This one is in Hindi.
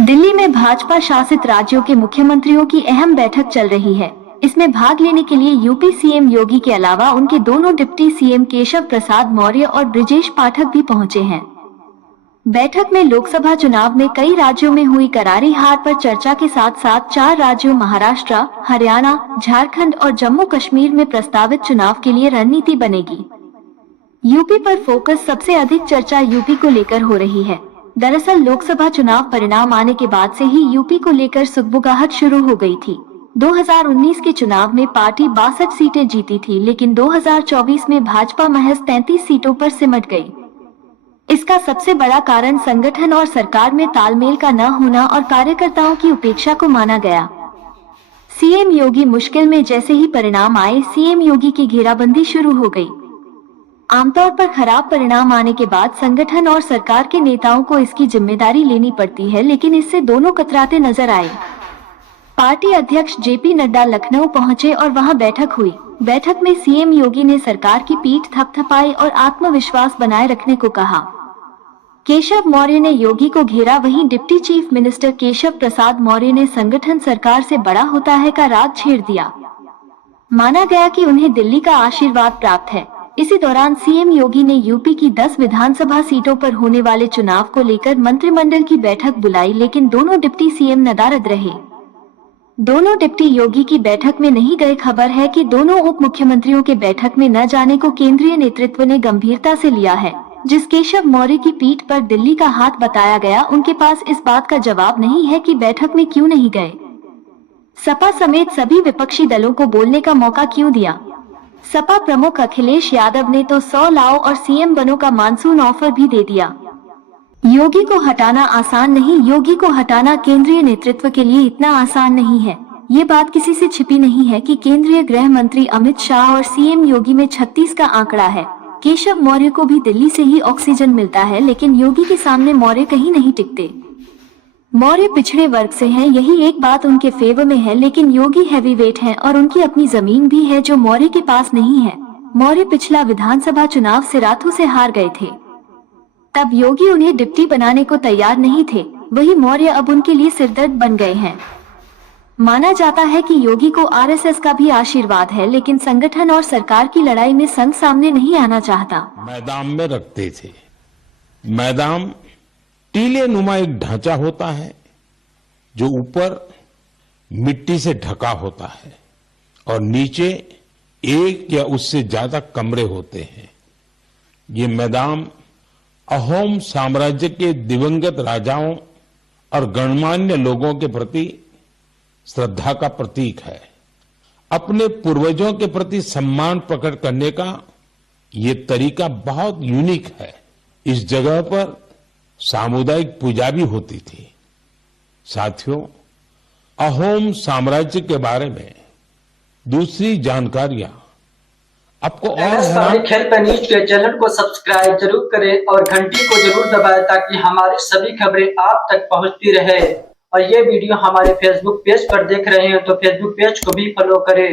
दिल्ली में भाजपा शासित राज्यों के मुख्यमंत्रियों की अहम बैठक चल रही है। इसमें भाग लेने के लिए यूपी सीएम योगी के अलावा उनके दोनों डिप्टी सीएम केशव प्रसाद मौर्य और ब्रिजेश पाठक भी पहुंचे हैं। बैठक में लोकसभा चुनाव में कई राज्यों में हुई करारी हार पर चर्चा के साथ साथ 4 राज्यों महाराष्ट्र, हरियाणा, झारखंड और जम्मू कश्मीर में प्रस्तावित चुनाव के लिए रणनीति बनेगी। यूपी पर फोकस सबसे अधिक चर्चा यूपी को लेकर हो रही है। दरअसल लोकसभा चुनाव परिणाम आने के बाद से ही यूपी को लेकर सुगबुगाहट शुरू हो गई थी। 2019 के चुनाव में पार्टी 62 सीटें जीती थी, लेकिन 2024 में भाजपा महज 33 सीटों पर सिमट गई। इसका सबसे बड़ा कारण संगठन और सरकार में तालमेल का न होना और कार्यकर्ताओं की उपेक्षा को माना गया। सीएम योगी मुश्किल में जैसे ही परिणाम आए, सीएम योगी की घेराबंदी शुरू हो गई। आमतौर पर खराब परिणाम आने के बाद संगठन और सरकार के नेताओं को इसकी जिम्मेदारी लेनी पड़ती है, लेकिन इससे दोनों कतराते नजर आए। पार्टी अध्यक्ष जेपी नड्डा लखनऊ पहुंचे और वहां बैठक हुई। बैठक में सीएम योगी ने सरकार की पीठ थपथपाई और आत्मविश्वास बनाए रखने को कहा। केशव मौर्य ने योगी को घेरा, वहीं deputy chief minister Keshav Prasad Maurya ने संगठन सरकार से बड़ा होता है का राग छेड़ दिया। माना गया कि उन्हें दिल्ली का आशीर्वाद प्राप्त है। इसी दौरान सीएम योगी ने यूपी की 10 विधानसभा सीटों पर होने वाले चुनाव को लेकर मंत्रिमंडल की बैठक बुलाई, लेकिन दोनों डिप्टी सीएम नदारद रहे। दोनों डिप्टी योगी की बैठक में नहीं गए। खबर है कि दोनों उप मुख्यमंत्रियों के बैठक में न जाने को केंद्रीय नेतृत्व ने गंभीरता से लिया है। जिस केशव मौर्य की पीठ पर दिल्ली का हाथ बताया गया, उनके पास इस बात का जवाब नहीं है कि बैठक में क्यों नहीं गए। सपा समेत सभी विपक्षी दलों को बोलने का मौका क्यों दिया। सपा प्रमुख अखिलेश यादव ने तो 100 लाओ और सीएम बनो का मानसून ऑफर भी दे दिया। योगी को हटाना आसान नहीं। योगी को हटाना केंद्रीय नेतृत्व के लिए इतना आसान नहीं है। ये बात किसी से छिपी नहीं है कि केंद्रीय गृह मंत्री अमित शाह और सीएम योगी में 36 का आंकड़ा है। केशव मौर्य को भी दिल्ली से ही ऑक्सीजन मिलता है, लेकिन योगी के सामने मौर्य कहीं नहीं टिकते। मौर्य पिछड़े वर्ग से हैं, यही एक बात उनके फेवर में है, लेकिन योगी हैवीवेट हैं और उनकी अपनी जमीन भी है जो मौर्य के पास नहीं है। मौर्य पिछला विधानसभा चुनाव सिराथू से हार गए थे, तब योगी उन्हें डिप्टी बनाने को तैयार नहीं थे। वही मौर्य अब उनके लिए सिरदर्द बन गए हैं। माना जाता है कि योगी को आरएसएस का भी आशीर्वाद है, लेकिन संगठन और सरकार की लड़ाई में संग सामने नहीं आना चाहता। मैदान में रखते थे। मैदान टीले नुमा एक ढांचा होता है जो ऊपर मिट्टी से ढका होता है और नीचे एक या उससे ज्यादा कमरे होते हैं। ये मैदान अहोम साम्राज्य के दिवंगत राजाओं और गणमान्य लोगों के प्रति श्रद्धा का प्रतीक है। अपने पूर्वजों के प्रति सम्मान प्रकट करने का ये तरीका बहुत यूनिक है। इस जगह पर सामुदायिक पूजा भी होती थी। साथियों, अहोम साम्राज्य के बारे में दूसरी जानकारियां आपको और खेल पे न्यूज के चैनल को सब्सक्राइब जरूर करें और घंटी को जरूर दबाएं ताकि हमारी सभी खबरें आप तक पहुंचती रहे। और ये वीडियो हमारे फेसबुक पेज पर देख रहे हैं तो फेसबुक पेज को भी फॉलो करें।